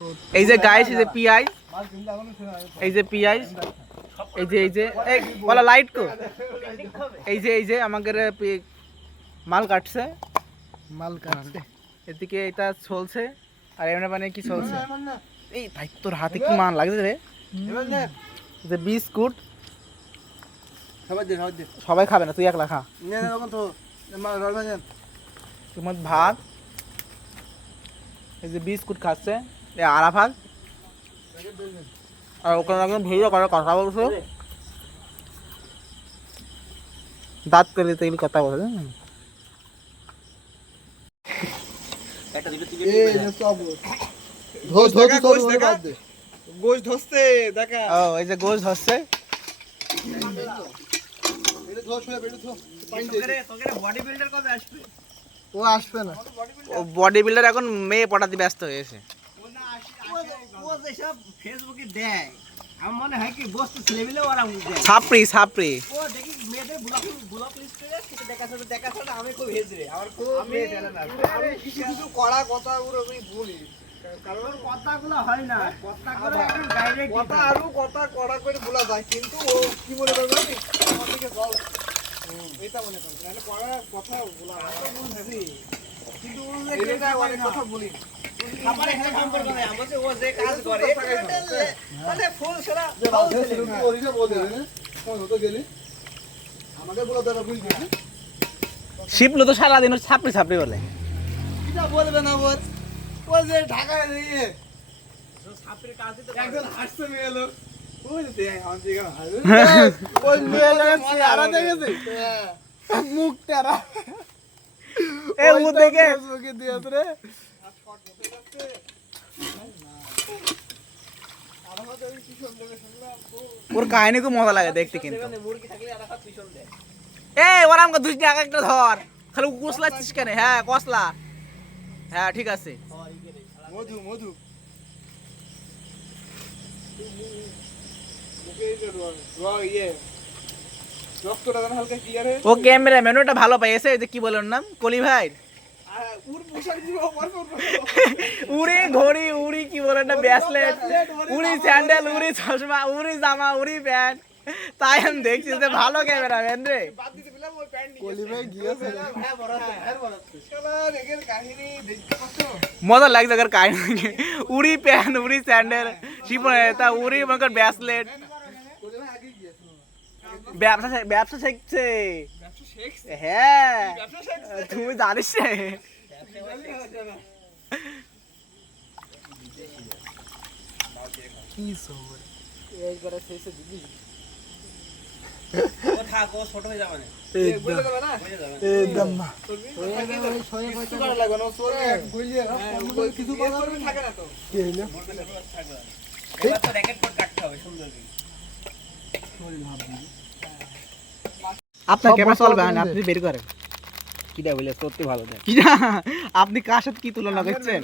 এই যে গাইস, এই যে পিআই, এই যে পিআই, এই যে বলা লাইট কো, এই যে আমাদের মাল কাটছে, এদিকে এটা চলছে আর এমনি মানে কি চলছে। এই ভাই তোর হাতে কি মান লাগছে রে? যে বিস্কুট সবাই খাবে না, তুই একলা খা। তোমার ভাত, এই যে বিস্কুট খাচ্ছে আরাফাত, আর ওখানে একদম ভিড় করে কথা বলছো, দাঁত করে তেল কথা বলে। গোশ ধরছে দেখা, এই যে গোশ ধরছে। ও আসবে না, ও বডি বিল্ডার এখন মেয়ে পটাতে ব্যস্ত হয়েছে। ফেসবুকে দেয় আমার মনে হয় কি বস্তু ছেলেমিলে ওরা ছাপড়ি ছাপড়ি ও দেখি মেয়েদের ব্লক লিস্ট করে সেটা দেখাচ্ছে আমি খুব হেজরে আমার খুব আমি কিছু কিছু কড়া কথা ওর আমি বলি, কারণ কথাগুলো হয় না, কথাগুলো এখন ডাইরেক্ট কথা আরো কথা কড়া করে বলা যায়, কিন্তু ও কি মনে করবে আমার দিকে বল এটা মনে করে তাহলে কড়া কথা বলা তো বুঝছি, কিন্তু ও এটা অনেক কথা বলি খাবারে একটা সম্পর্ক নাই আমাদের, ও যে কাজ করে মানে ফুল ছড়া ওরিজা বল দেবে না কোন তো গেলি আমাকে বলা দাদা বুঝ গেছি শিপলো তো সারা দিন ছাপড়ি ছাপড়ি বলে, এটা বলবে না বল ও যে ঢাকায় দিয়ে তো ছাপড়ি কাজ দিতে একজন হাসছে মেয়ে লোক ওই যে আমার দিকে ওই মেয়ে লোক চেহারা দেখেছে মুখ তেরা এই ও দেখে ফেসবুকে দিয়েছে রে ওর কাহিনী খুব মজা লাগে দেখতে, কিন্তু ওরা আমাকে দুই টাকা একটা ধর, খালি কসলাচ্ছিস কেন? হ্যাঁ কসলা, হ্যাঁ ঠিক আছে। মধু মধু ও ক্যামেরাম্যান ওটা ভালো পাইছে, যে কি বলেন নাম কলি ভাই, উড়ি ঘড়ি উড়ি কি বলেন না ব্রেসলেট, উড়ি স্যান্ডেল, উড়ি চশমা, উড়ি জামা, উড়ি প্যান্ট, তাই আমি দেখছি যে ভালো ক্যামেরাম্যান রে। মজা লাগছে আগে কাহিনী, উড়ি প্যান্ট, উড়ি স্যান্ডেল, শিপনে তা উড়ি মনে ব্রেসলেট, ব্যবসা শিখছে। হ্যাঁ তুমি জানিস আপনার ক্যামেরা চলবে না, আপনি বের করেন কিটা বলে সত্যি ভালো দেয় কিটা, আপনি কার সাথে কি তুলনা করছেন?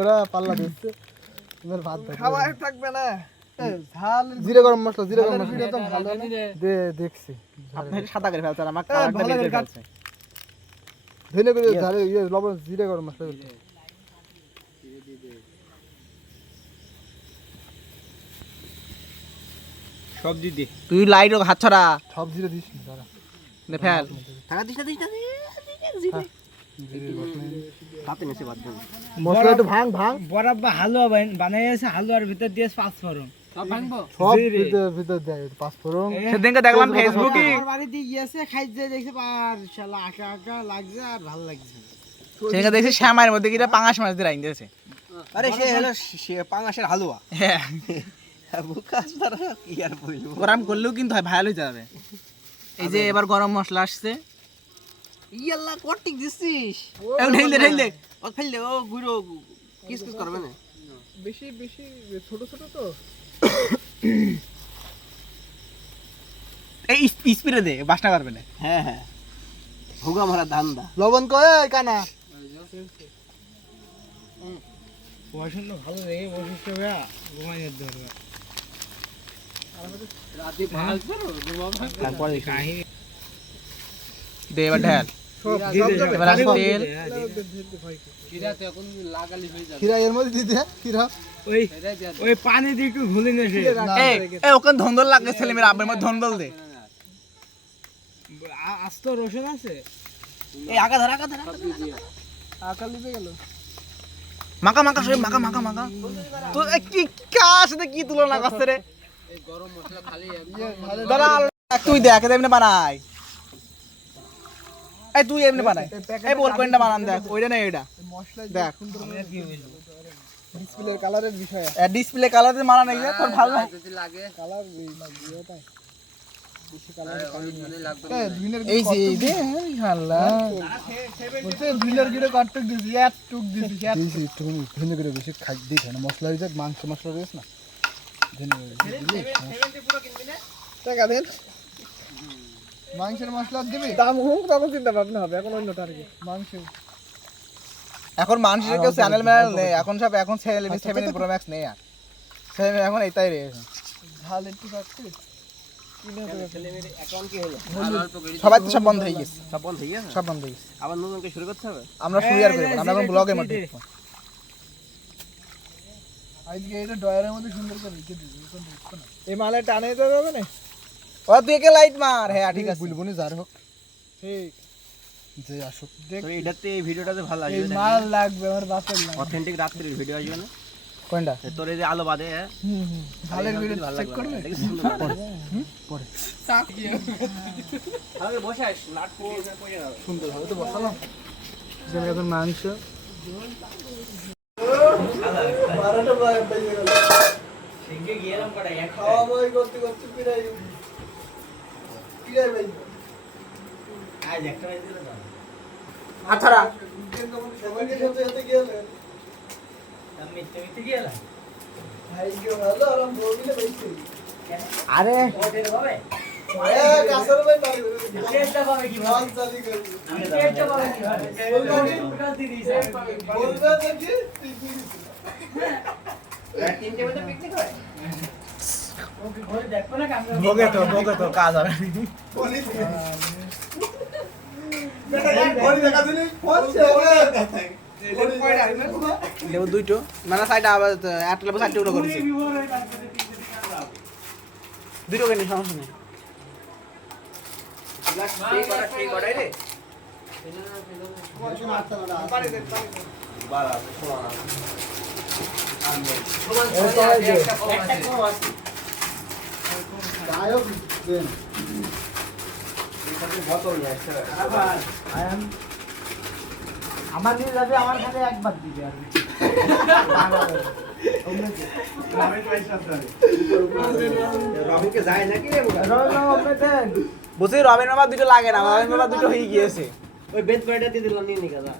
ওরা পাল্লা দিচ্ছে তোমার ভাত খাবার থাকবে না, ঝাল জিরে গরম মশলা, জিরে গরম মশলা একদম ভালো দে দেখছি আপনি সাদা করে ফেলছেন, আমার কালারটা বের করে ফেলছে, ধনে করে ঝালে ইয়ে লবণ জিরে গরম মশলা সবজি দি, তুই লাইট ও হাত ছড়া, সব জিরে দিস না দাদা দে ফেল টাকা দিস না মশলা একটু ভাঙ বরাবর হালুয়া বানাইছে, হালুয়ার ভিতর দিয়ে পাঁচফোড়ন সব ভাঙবো, সব ভিতর দেয় পাঁচফোড়ন। সেদিনকে দেখলাম ফেসবুকে বাড়ি দিয়ে গিয়েছে খাইছে, দেখছে আর শালা আঁকা আঁকা লাগছে আর ভালো লাগছে, সেদিনকে দেখছি শ্যামার মধ্যে কিটা পাঙাশ মাছ দিয়ে রাইন দিয়েছে। আরে সে হলো পাঙাশের হালুয়া, হ্যাঁ বুকাস তারা কি আর বলবো, গরম করলেও কিন্তু ভালো হয়ে যাবে। এই যে এবার গরম মশলা আসছে, ইয়াল্লা কটিক দিছিস ঢেল দে ঢেল দে, ও ফেল দে, ও গুঁড়ো কিস কিস করবে না, বেশি বেশি ছোট ছোট তো এই স্পিরে দে, বাসনা করবে না। হ্যাঁ হ্যাঁ হুগা মারা ধান্দা, লবণ কয় কানা পছন্দ ভালো দেখে বসে ঘুমাই যেতে পারবে রাতে ভাত করো দে এবার ঢেল এবার আসে তেল। খিরা এর মধ্যে দিতে খিরা ওই পানি দিয়ে একটু ঘুলে নেছে এই ওখানে ধন্দল লাগে ছেলে মেয়ের আব্বের মধ্যে ধন্দল দে। আস্ত রসুন আছে এই আগা ধর আকাল দিতে গেল মাকা মাকা সব মাকা মাকা মাকা। তো কি কার সাথে কি তুলনা করছে রে? দাঁড়া তুই দেখ এমনি বানাই। এই তুই এমনি বানাই। এই বল কোনটা বানান দেখ ওইটা না এটা মশলা দেখ। ডিসপ্লের কালারের বিষয় ডিসপ্লে কালারে মারা নাই যে তোর ভালো লাগে। কালার না ভিডিওটা বেশি কালার এই যে এই যে আল্লাহ বলতে ভিলের গিরে কাটতে দিছি এত টুক দিছি দিছি তুমি ভিলের গিরে বেশি খাই দিই না মশলা দিতে মাংস মশলা দিস না টাকা দেন মাংসের মশলা দিবি দাম হোক তখন চিন্তা ভাবনা হবে এখন অন্য টার্গেট মাংস এখন মানুষের কেউ চ্যানেল ম্যানেল নেই এখন সব এখন 7 প্রো ম্যাক্স নেই আর 7 এখন এইটাই রয়েছে ঝাল একটু থাকছে সবাই তো সব বন্ধ হয়ে গেছে সব বন্ধ হয়ে গেছে সব বন্ধ হয়ে গেছে আবার নতুনকে শুরু করতে হবে আমরা শুরু আর করব না, আমরা এখন ব্লগের মধ্যে ঢুকবো। আজকে এটা ডয়ারের মধ্যে সুন্দর করে রেখে দিবি এই মালে টানে দিতে হবে না ও তুই একে লাইট মার। হ্যাঁ ঠিক আছে বুলবুনি যার হোক ঠিক যে আসুক দেখ তো এটাতে এই ভিডিওটাতে ভালো এই লাগবে মাল লাগবে আমার বাপের লাগবে অথেন্টিক রাত্রির ভিডিও আসবে না কোনটা? তোর এই যে আলো বাদে ঝালের ভিডিও চেক করবে আগে বসে আস নাট পড়ে যাবে সুন্দর হবে তো বসালাম যেমন এখন মাংস বারোটা বেজে গেল সিঙ্গে গিয়েলাম কটা এক খাওয়া বই করতে করতে পিরাই পিরাই ভাই আজ একটা বাজে দিলে না আছাড়া সবাইকে সাথে সাথে গেলে আমি মিথ্যে গিয়েলাম ভাই কেউ ভালো আরাম বলবিলে বেশি আরে ওদের হবে গাছের ভাই পারে চেষ্টা পাবে কি মাল চালি করবি আমি চেষ্টা পাবে কি হবে ওটা দিয়ে দিছে বলবে দেখি টিপি তিনটে বলতে পিকনিক হয় ওকে ঘরে দেখো না কাম ভোগে তো কাজ হবে। বলি বেটা এক ঘড়ি দেখা দিলি পড়ছে লেবু দুইটো মানে সাইডে আবার একটা লেবু সাইডে উঠে করেছি দুটো কেন সমস্যা নেই। ঠিক করাই রে একটা কম আছে বোতল নিয়ে আসছে আমার নিয়ে যাবে আমার খালি একবার দিবে আর রবিকে যায় নাকি রে বুঝছি রবিন বাবা দুটো লাগে না, রবিন বাবা দুটো হয়ে গিয়েছে। ওই বেদ কয়টা দিয়ে দিলাম নিয়ে নিকা যা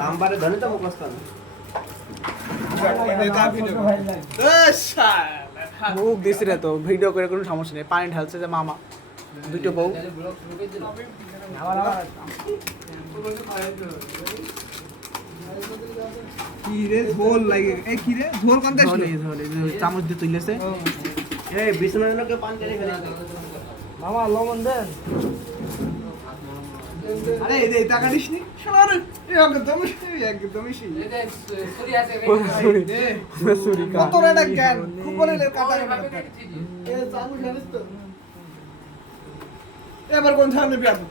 নাম্বারে ধরে তো মুখস্থ না মুখ দিছি রে তো ভিডিও করে কোনো সমস্যা নেই। পানি ঢালছে যে মামা দুটো বউ কি রে ঝোল লাগে এই কি রে ঝোল কোন দেশ ধরে ধরে চামচ দিয়ে তুলেছে। এই বিষ্ণুকে পান করে ফেলে মামা লবণ দেন আরে এই দে টাকা দিস নি শালা রে একদমই সেই সুরি কা কত রে জ্ঞান খুব বলে কাটা এ চামচ জানিস তো এবার কোন ধান নিবি আপনি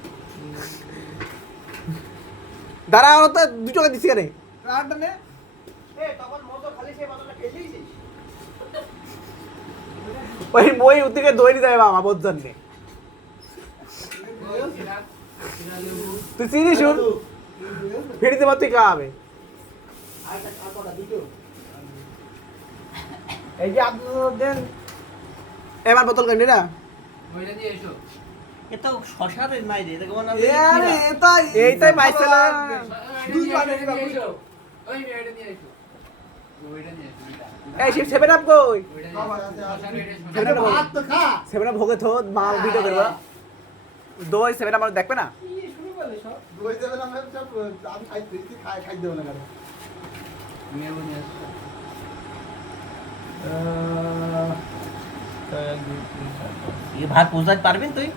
দাঁড়াও তো দুটো দিছি রে কাটা নে ওই বই উদিকে দই যায় মামা বোঝন নে তুই চিনি শুন ফিরিতে মত কা হবে এই যে আপনারা দেন এবার বোতল কাটলি না এত শশারে নাই রে দেখো না আরে এটাই এইটাই পাইছিলাম দুই বারে দিবা এই শিব সেভেন আপ কই ভাত তো খা সেভেন আপ ভোগে থো মা ভিডিও করবা দই সেভেন আপ দেখবে না দই দেবে না আমি সব আমি খাই দিই খাই দেব না কারণ এই ভাত পৌঁছাতে পারবি তুই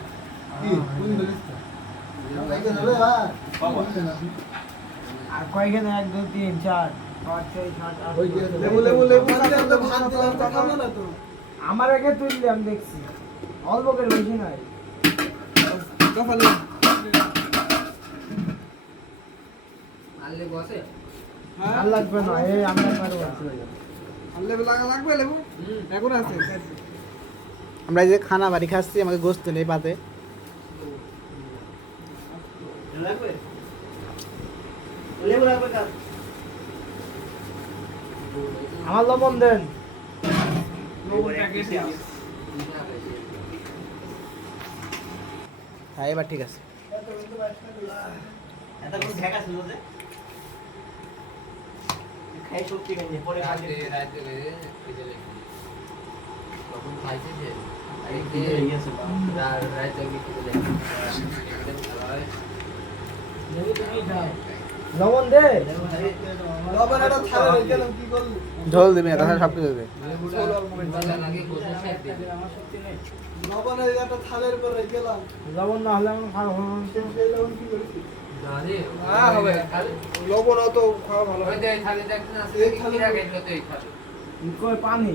আর কয়খানে 1 2 3 4 5 6 7 8 লেবু লেবু লেবু দিলাম ভাত দিলাম তো খাবো না তো। আমার আগে তুললে আমি দেখছি অল্প করে বেশি নয় কপালে আনলে বসে আর লাগবে না এই আমরা পারবো লেবু লাগবে লেবু এখন আছে আমরা এই যে খানা বাড়ি খাচ্ছি, আমাকে গোস্ত নেই পাতে। লাগবে লেবু লাগবে কার আমার লবণ দেন হ্যাঁ এবার ঠিক আছে। এটা কোন ঢাকা ছিল যে খাই সত্যি খাই পরে খাই রাতে তখন খাইছে যে রাতে লবণ দে লবণ এটা থালে রেখে দিলাম কি করলি ঝোল দিবি না, তাহলে সব কিছু দেবে। লবণ এটা থালের উপর রেখে দিলাম লবণ না হলে আমি খাবো না। সেই লবণ কি করেছি লবণ অত খাওয়া ভালো হয় কই পানি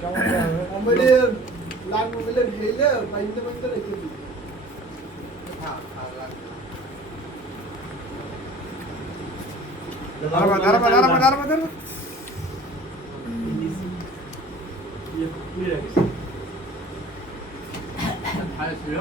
কেমন হবে? মোবাইলের লাগ মোবাইলের ঢেলে পাইতে পাইতে রেখে দিই ভালো ছিল